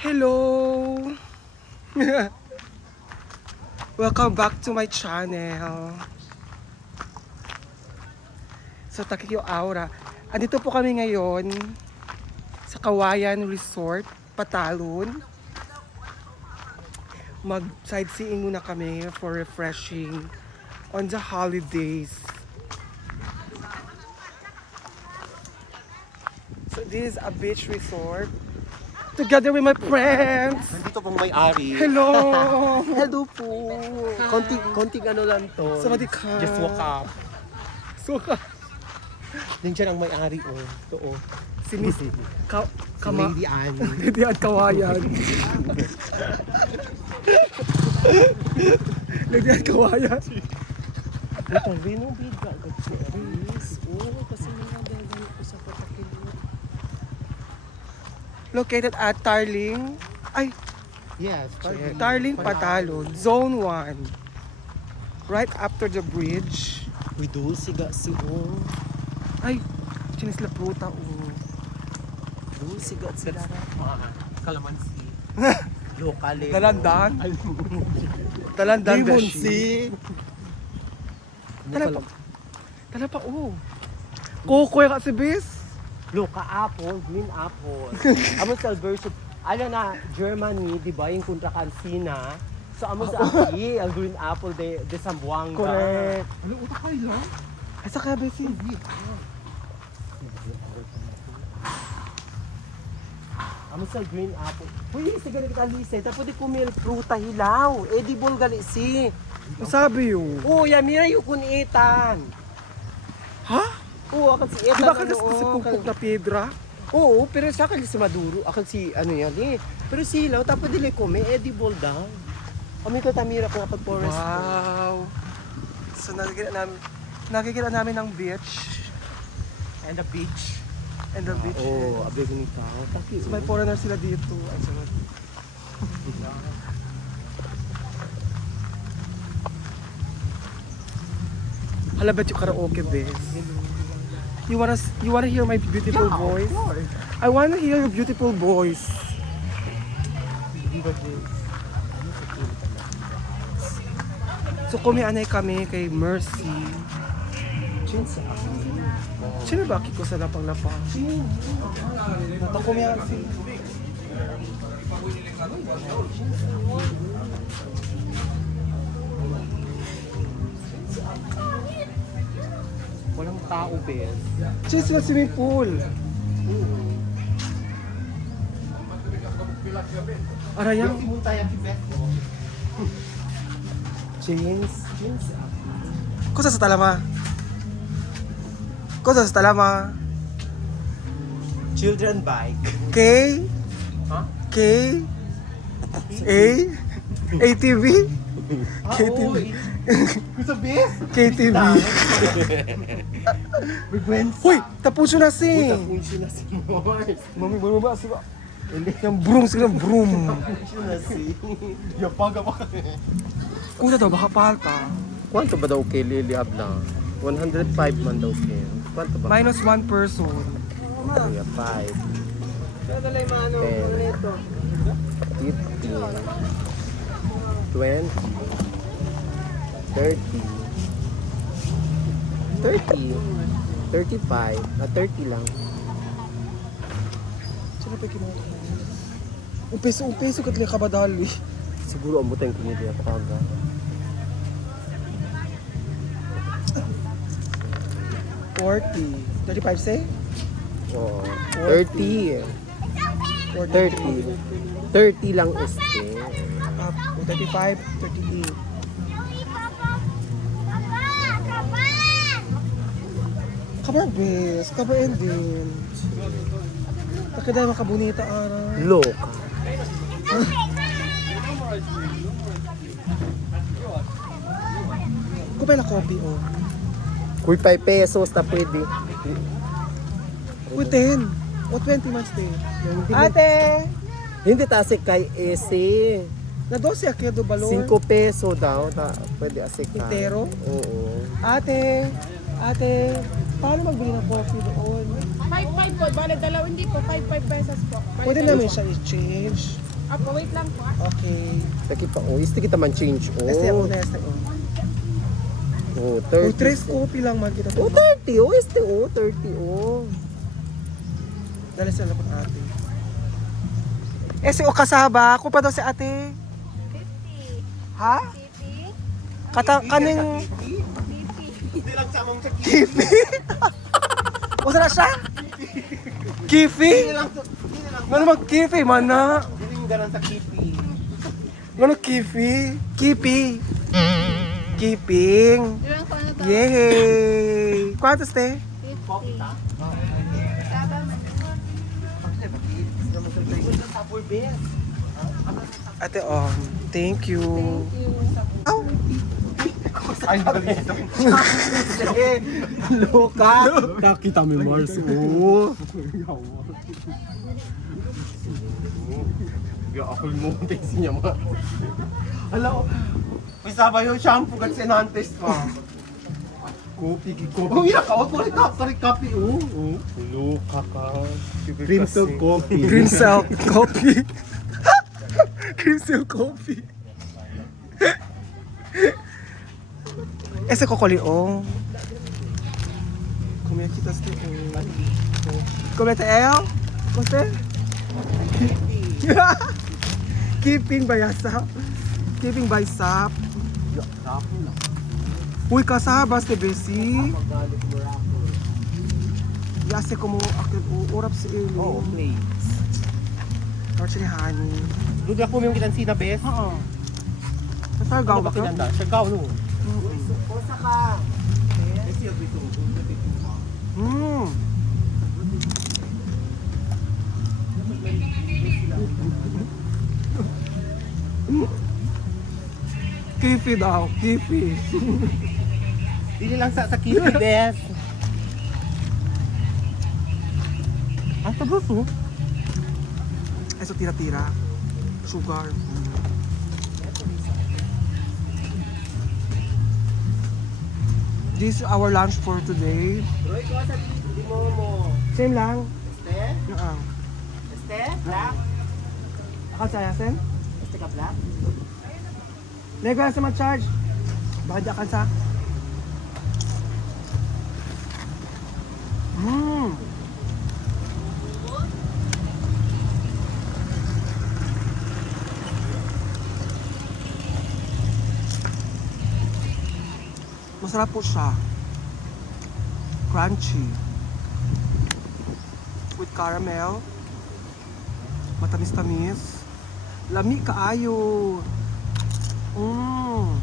Hello! Welcome back to my channel. So, Takikyo Aura. Andito po kami ngayon sa Kawayan Resort, Patalon. Mag-sightseeing muna kami for refreshing on the holidays. So, this is a beach resort. Together with my friends. Nandito pong may-ari. Hello! Hello po. Konting ano lang to. Sawadee ka. Just woke up. Suka. Nandiyan ang may-ari oh. Ito oh. Si Miss Si Kama. Lady Anne. Lady at Kawayan. Lady at Kawayan. Ito, renovate ka. Oh, kasi nandiyan ko sa patakil. Located at Tarling. Ay, Yes. Tarling Patalon. Zone 1. Right after the bridge. We do siga si oh. Ay, chinis la pruta. Oh. Do siga sila. Kalamansi. Local eh. Dalandan. Dalandan beshi. Talapa. Talapa, oh. Kukoy ka si Bis. Loka apple, green apple. Amo sa version, ano na, Germany, di ba, yung kontra kansina. So amo sa aki, ang green apple de Zamboanga. Correct. Ano, utak kayo lang? Ay, sa kabe si. Amo sa green apple. Uy, sige na kita listen. Tapos di kumil fruta hilaw. Edible gali si. Sabi yun. Oh, yamira yung kunitan. Ha? Oo, akan si Eta. Di ba ka sa pukpuk na piedra? Oo, pero sa akin si Maduro, akan si ano yan eh. Pero si hilaw, tapos dili ko, may edible daw. Kami ko tamira ko kapag forest. Wow. So nakikita namin ng beach. And the beach. And the beach. Oh, abig ni Pao. Taki. So may foreigner sila dito. Ay, sarap. Hala, bet yung karaoke, bes. You wanna hear my beautiful voice? I wanna hear your beautiful voice. So kumianay kami kay Mercy. Sino ba ko sa lapang-lapang? Nata kumian si. Walang tao, Ben. Sino sila swimming pool? Arayang. Jeans. Kusa sa talama? Kusa sa talama? Children bike. K? Huh? K? A? ATV? KTV? Gusto bes? KTV? Bigwensa. Hoy! Tapuso na si! Punsi na si Mars. Mami, ba si ba? Yung broom sila, broom. Punsi na si. Yapaga pa. Kusa daw, baka palta. Kwanto ba daw kay Lily Abla? 105 man daw kay. Kwanto ba? Minus 1 person. Kaya 5. Kaya talay mano, 15, 20, 30, 35, 30 lang. Sino pa kinuha? Upeso katli kabadali. Siguro ang butang kinili ako kaga. $35 say? Oo. 30. 30 lang este. 35, 38. Kabar bes, kabar endin. Takiday makabunita ara. Loka. Kupay na kopi oh. Kuy 5 pesos na pwede. Uy, 10. O 20 months din. Ate! Hindi tasik kay ese. Na 12 akya do balor. 5 peso daw. Pwede asik ka. Intero? Oo. Ate! Ate! Paano magbili ng coffee doon? 5-5 po, bale dalaw hindi po, 5-5 pesos po. Pwede namin siya i-change. Apo, wait lang po. Okay. Taki pa, oh. Isti kita man change, oh. Este o, este o. Oh, O, 30. tres kopi lang man kita. Oh, 30, oh. Isti, oh. 30, oh. Dali sila po ate. Este o kasaba. Ako pa daw si ate. 50. Ha? Kitty. Kaning... Kitty. Hindi lang sa mong sakit. Kifi? O saan na siya? Kifi? Hindi lang. Ano mag kifi man na? Hindi yung garan sa kipi. Ano kifi? Kipi. Keeping. Yung ko na to. Yay! Quantos te? 50. Saba man. Ate thank you. Thank you. Ow! Ay, Loka! Nakita mo Mars, oh. Ako mo, tayo niya mga. Hello? May sabay yung shampoo at sinantes pa. Kopi, kopi. Oh, yeah, ka. Kari kape, oh. Loka ka. Cream silk coffee. Green Silk Coffee. Green Silk Coffee. Ese kokoliong. Como é que tá este? Como é que é? Você? Keeping by Asap. Keeping by Sap. Uy, kasabas te besi. Yase como aquel urap si Eli. Oh, please. Actually, honey. Doon ako yung kitansina, bes. Oo. Nasa gaw Ano ba ba ka? kinanda? Siya gaw, no? Kosa ka. Hmm. Kifi daw, kifi. Dili lang sa kipi, bes. Ah, tabos, oh. Eso tira-tira. Sugar. This is our lunch for today. Roy, ko sa di mo. Same lang. Este? Oo. Este? Black? Ako saya, Sen? Este ka black? Nego na sa mag-charge. Baka di akan sa. Mmm. Masarap po siya. Crunchy. With caramel. Matamis-tamis. Lami kaayo. Mmm.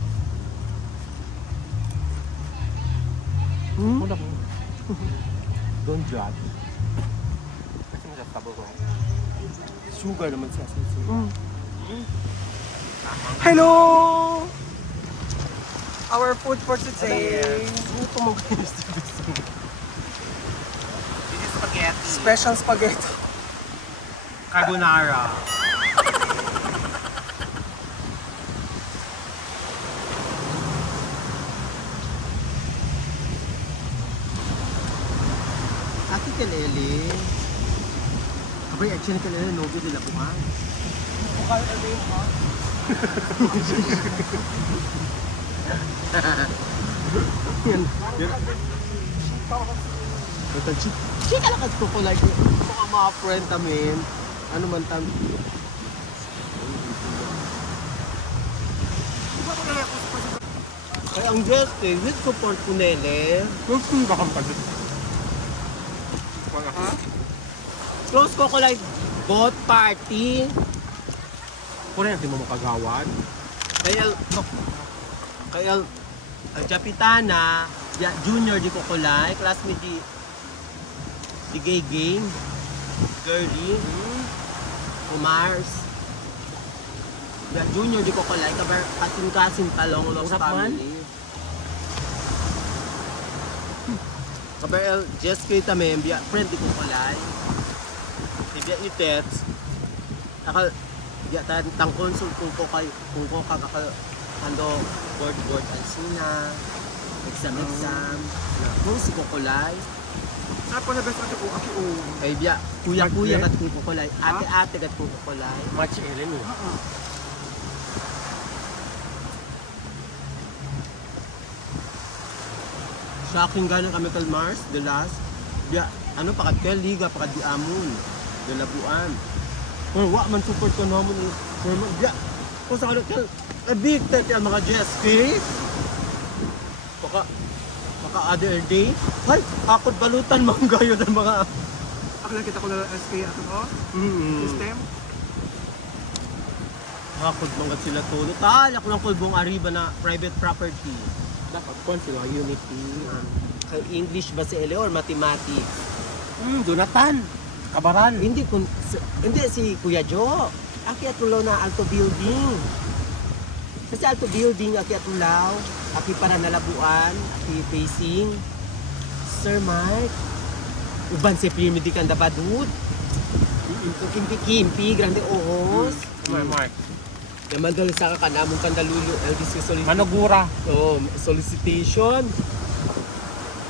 Mm. Don't judge. Kasi masasabo ko. Sugar naman siya. Mm. Hello! Our food for today. Ito mo guys. This is spaghetti. Special spaghetti. Carbonara. Ati kalele. Abay, action kalele, no good nila bukas. Bukal na rin, ha? Chika lang ko ko like mga friend kami. Ano man tam. Kaya ang just with support ko nele. Gusto ba kang palit? Ha? Close ko ko like both party. Kung rin, di mo makagawan. Kaya ang Japitana, junior di ko kulay, classmate di gay game, girly, Umars. Junior di ko kulay, kabar kasin talong long family. Kabar just kita membiya, friend di ko kulay. Biya ni Tets. Akal ya tang consult kung ko kakakal ando board ang sina exam na kung si kukulay Ako na best ate ko, aki o. Ay biya, kuya-kuya kat kukukulay, ate-ate kat kukukulay. Match Ellen eh. Sa akin ganang Chemical Mars, the last, biya, ano, pakat kel, liga, pakat di amon, the labuan. Pero wa man support ko naman eh. Pero biya, kung sa kel, addicted yung mga Jesky. Baka other day, ay, akot balutan mga gayo ng mga... Ako lang kita ko na SK ako o. System. Akot mga sila tulo. Tal, ako ng kulbong Arriba na private property. Dapat kung sila unity. Kay English ba si Ele or mathematics? Jonathan. Kabaran. Hindi si Kuya Jo. Aki atulaw na Alto Building. Kasi Alto Building aki atulaw, aki para nalabuan, aki facing. Sir Mike. Uban si Pyramid kan dabadud. Kimpi grande ohos. Mark. Naman dahil sa kanamong kandalulo LDC solicitation. Manugura. Oh, solicitation.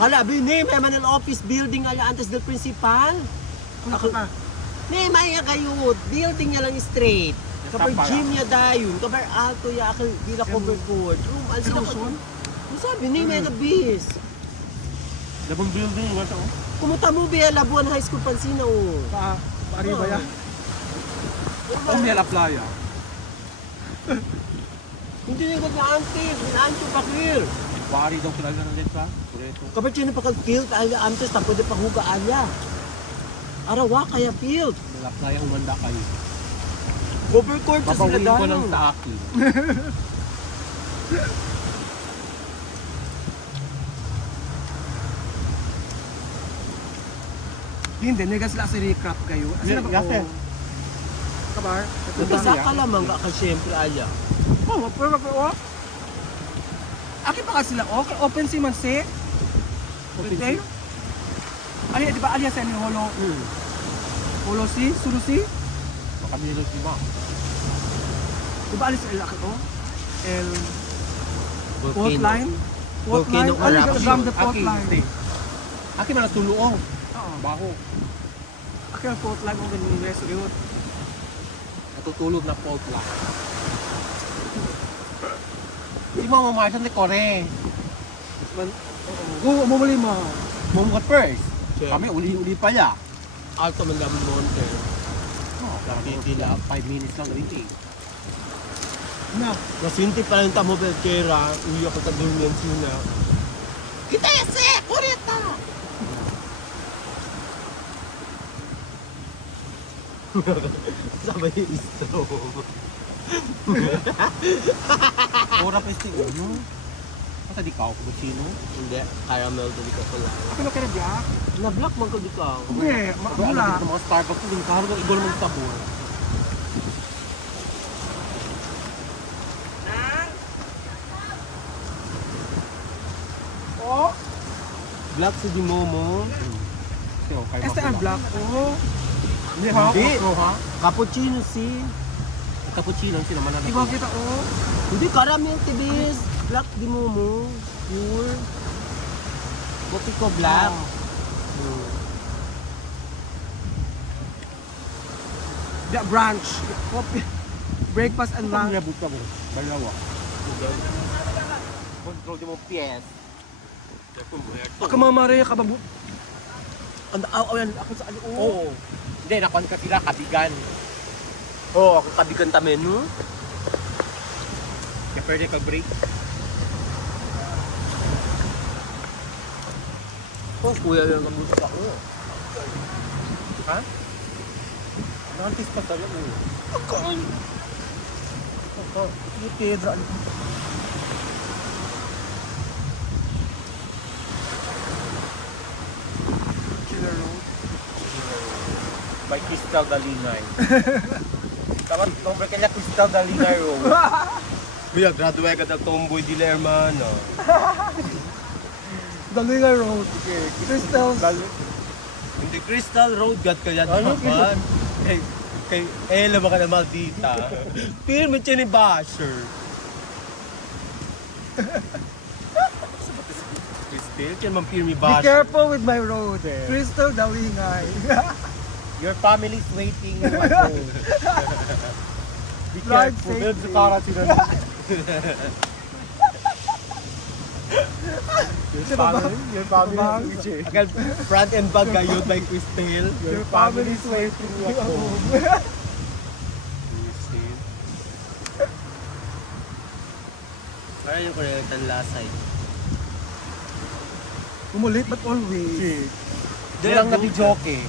Hala, may Manila office building ala antes del principal. Ako ka. May maya kayo, building niya lang straight. Kabar Tama gym niya dayon, kabar alto ya akal dila cover court. Room al sila ko. Sabi ni may bis. Labang building nga to. Kumuta mo biya Labuan High School Pansina oh. Arriba ya. Ang Mela Playa. Hindi niya gag-auntie, ginanto pa clear. Bari daw talaga ng letra. Kureto. Kabar siya na pagka-field, ala antes, tapos na pahuga alya. Arawa kaya field. Wala kaya umanda kayo. Cover court sa sila Papawin ko lang dayon. sa akin. Hindi, nega sila si recap kayo. Sila ba Yase. ko? Kabar? Nagkasa ka lamang ka siyempre alya. Oh, pero o. Aki pa ka sila o. Open si man si. Okay. Ali, di ba alias yan yung holo? Holo si? Suru si? Makamilo si Ma. Di ba alis el ako? El fault Volcano. line? Fault Volcano line? Ali, eruption. from the fault Aki, line. stay. Aki man natuluong. Oo. Baho. Aki ang fault line kung ganun yung reso yun. Natutulog na fault lang. Hindi mo mamasan ni Kore. Oo, umumuli mo. Mumukat first. Sure. Kami uli-uli pa ya. Alto man gamit monte. Hindi lang. 5 minutes lang rin eh. Na. Nasinti pa lang tamo belkera, uyo ko sa ganyan sina. Kita yase, kurita! Sabay yung stroke. Ora pa este uno. Basta di ka ako sino. Hindi, caramel to di ka pala. Ako na kaya biyak. Na-block man ko di ka. Hindi, Wala mula. ng mga Starbucks din karo ng igol mong sabor. Oh, Black si di Momo. So, kay este ang black ko. Hindi ha? Hindi. Ako ha? Cappuccino si. Cappuccino sila man Ikaw kita oh. Hindi, caramel tibis. Black di Momo. Pure. Kopi ko black. The brunch. Coffee. Breakfast and Ang lunch. labot ka mo. Dalawa. Control di mo PS. Ako mamari ka ba? Ayan, ako sa ano. Oo. Hindi, nakon ka sila kabigan. Oh, ako kabigan tamen no? Kaya pwede ka break. Oh, kuya yung kabut ako. Ha? Nantis pa talaga. Sige, Pedro. Killer Road. By Crystal Dalinay. Dapat nombre kanya Crystal Dalinay Road. Kuya, graduate ka ng tomboy di hermano. Dalinga Road. Crystals. Hindi Crystal Road God kaya Ano, naman. Kay Ella ba ka na maldita? Pero may ni Basher. Crystal Crystal, kaya mampirmi Be bash. careful with my road. Okay. Crystal Dawingay. Your family's waiting. Be Drive careful. safely. Medyo kara sila. Your family is waiting. Agad, front and back gayod by Crystal. Your family's waiting you at home. Kaya yung kurang lasay. Umulit but always. Diyan lang nabijoke.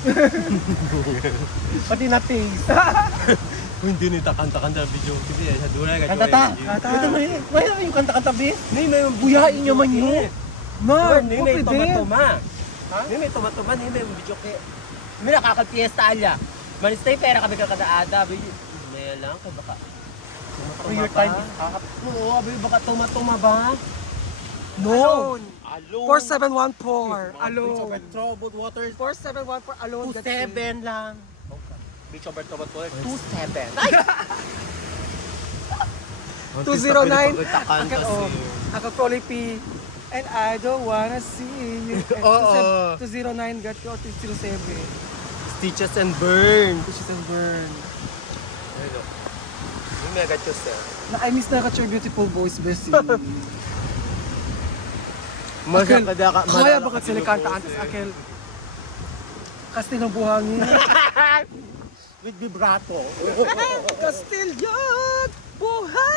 Pati na taste. Hindi nita kanta-kanta video. Kasi sa dula ka. Kanta. Ito may yung kanta-kanta bis. Nay may buyain nyo man yun. Mar, Nay may tomatoma. Nay may tomatoma, nay may bijoke. May nakakal-fiesta alya. Manistay pera kami kakadaada. May lang kay baka. Your time is up. Oo, abi baka tomatoma ba? No. Alone. 4714. Alone. Troubled waters. 4714 alone. 27 lang. Beach over to 27. 209. Ako Proli P. And I don't wanna see you. Oo. 209 got ko 207. Stitches and burn. Pushes and burn. Hello. Yung mega yourself. I miss na ka your beautiful voice, Bessie. Masya Akel, ka da ka. kaya bakit sila kanta antes Akel? Kastil ng buhangin. With vibrato. Kastil yan! Buhangin!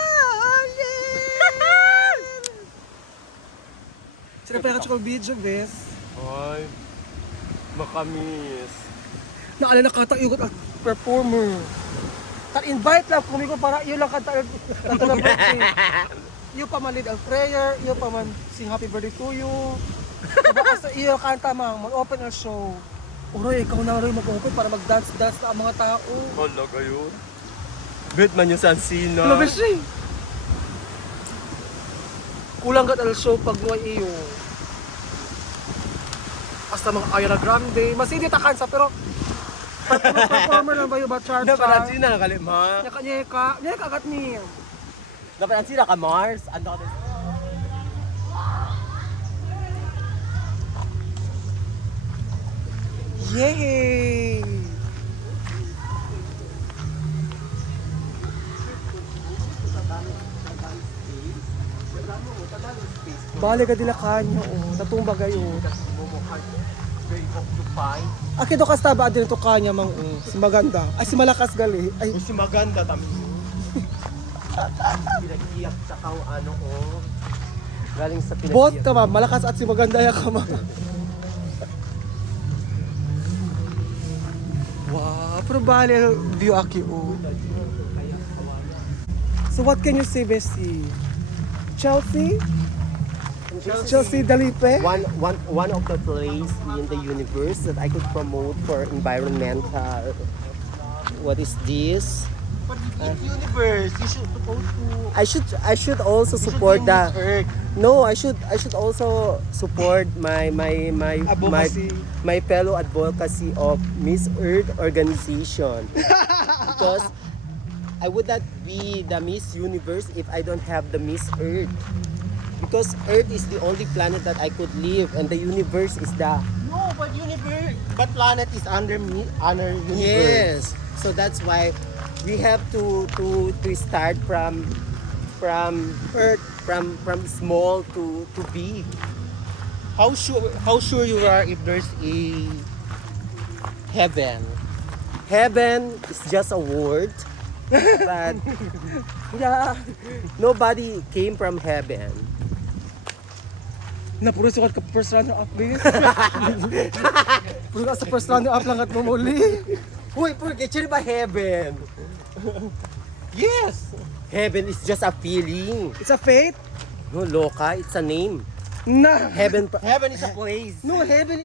Sila pa nakachok ang video, Bes. Ay. Makamis. Naala na kata yung performer. Ta-invite lang kung ko para yun lang kanta na birthday. Iyo pa man lead ang prayer, iyo pa man sing happy birthday to you. Baka sa iyo kanta man, mag-open ang show. Uroy, ikaw na rin mag-open para mag-dance-dance na ang mga tao. Hala kayo. Bet man yung Sansina. Hello, Beshi! Kulang ka al show pag nuway iyo. Hasta mga Ariana Grande. Mas hindi takansa pero performer lang ba yung ba char-char? Napanansina ka ma. Nyeka agat ni. Napanansina ka Mars. Ano ka Yay! Bale ka dila kanyo, natumba gayo. Aki do kasta ba din to kanya mang si maganda. Ay si malakas gali. Ay si maganda tami. Pinag-iyak sa kau ano oh. Galing sa pinag-iyak. bot ka ba, malakas at si maganda ya ka ma. Wow, pero bale view aki oh. So what can you say, Bessie? Chelsea? Chelsea Dalipe? One of the place in the universe that I could promote for environmental. What is this? But in universe, you should supposed to. I should also support the. Earth. No, I should also support my Advocacy. my fellow advocacy of Miss Earth organization because I would not be the Miss Universe if I don't have the Miss Earth. Because Earth is the only planet that I could live, and the universe is the No, but universe. But planet is under me, under universe. yes. So that's why we have to start from Earth, from small to big. How sure you are if there's a heaven? Heaven is just a word, but Yeah. nobody came from heaven. Na puro sukat ka first runner up base. Puro ka sa first runner up lang at mamuli. Uy, porque ba heaven? Yes. Heaven is just a feeling. It's a fate. No, loca, it's a name. Na. Heaven, Heaven is a place. No, heaven